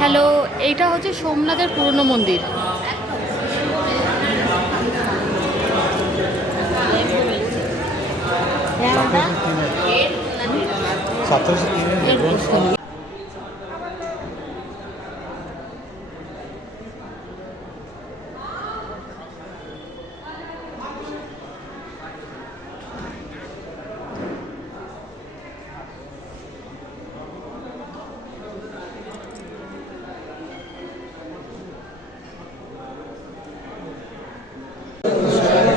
Hello, এইটা হচ্ছে সোমনাথের পুরনো মন্দির।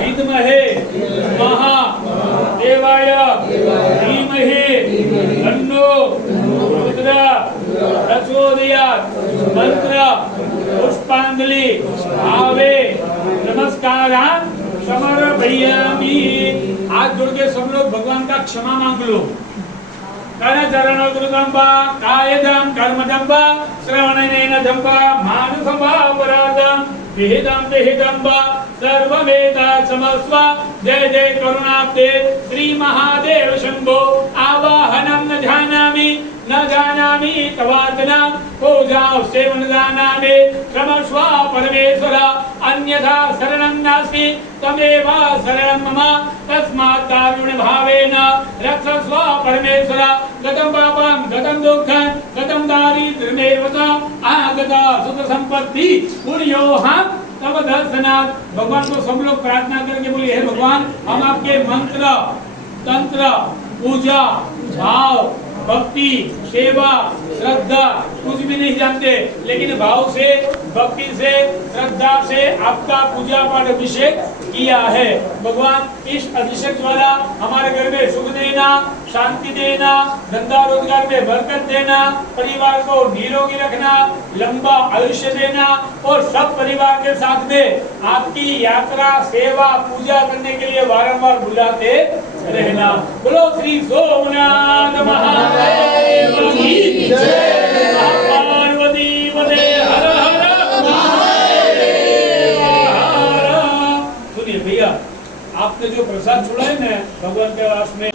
विद्महे महादेवाय धीमहि तन्नो रुद्रः प्रचोदयात्। मंत्र पुष्पांजलि भावे नमस्कारान् समर्पयामि। हाथ जोड़ के सब लोग भगवान का क्षमा मांग लो। कर्णचरण गुरुदम्बा कायदम कर्मदम्बा श्रवणनेन दम्बा मानसम्बा अपराधम विहितम देहितम्बा सर्ववेदा समस्व। जय जय करुणाब्दे श्री महादेव शंभो। आवाहनम न जानामि न जानामि तवातना पूजा सेवन जानामि क्षमस्व परमेश्वर अन्यथा शरणं नास्ति तमेव शरणं मम तस्मात् कारुण्य भावेन रक्षस्व परमेश्वर। गतं पापं गतं दुःखं गतं दारिद्र्यमेव च आगता सुख संपत्ति पुण्योऽहं तव दर्शनात्। भगवान को सब लोग प्रार्थना करके बोलिए, हे भगवान हम आपके मंत्र तंत्र पूजा भाव भक्ति सेवा श्रद्धा कुछ भी नहीं जानते, लेकिन भाव से भक्ति से श्रद्धा से आपका पूजा पाठ अभिषेक किया है। भगवान इस अभिषेक द्वारा हमारे घर में सुख देना, शांति देना, धंधा रोजगार में बरकत देना, परिवार को निरोगी रखना, लंबा आयुष्य देना और सब परिवार के साथ में आपकी यात्रा सेवा पूजा करने के लिए बारंबार बुलाते रहना। बोलो श्री सोमनाथ महादेव की जय। पार्वती पते हर हर महादेव। सुनिए भैया, आपने जो प्रसाद छोड़ा है ना भगवान के वास में,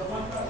भगवान का